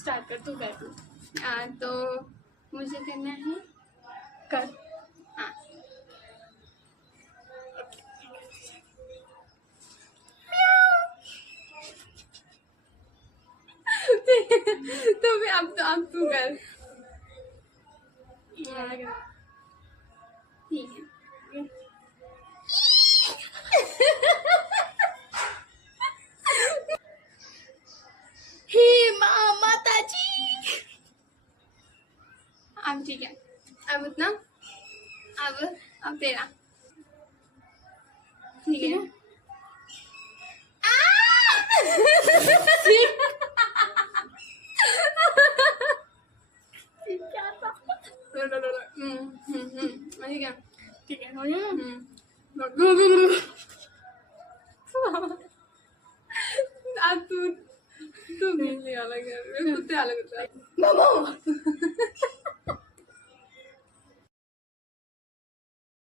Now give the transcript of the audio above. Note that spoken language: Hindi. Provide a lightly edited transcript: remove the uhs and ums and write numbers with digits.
स्टार्ट कर, तू कर तू। तो मुझे करना है, कर। हाँ तो भी अब तू कर। ठीक है। हे माँ माता जी। अब ठीक है, अब उतना, अब तेरा ठीक है। क्या था? ठीक है, ठीक है, अब तू भी अलग है, कुत्ते अलग होता है।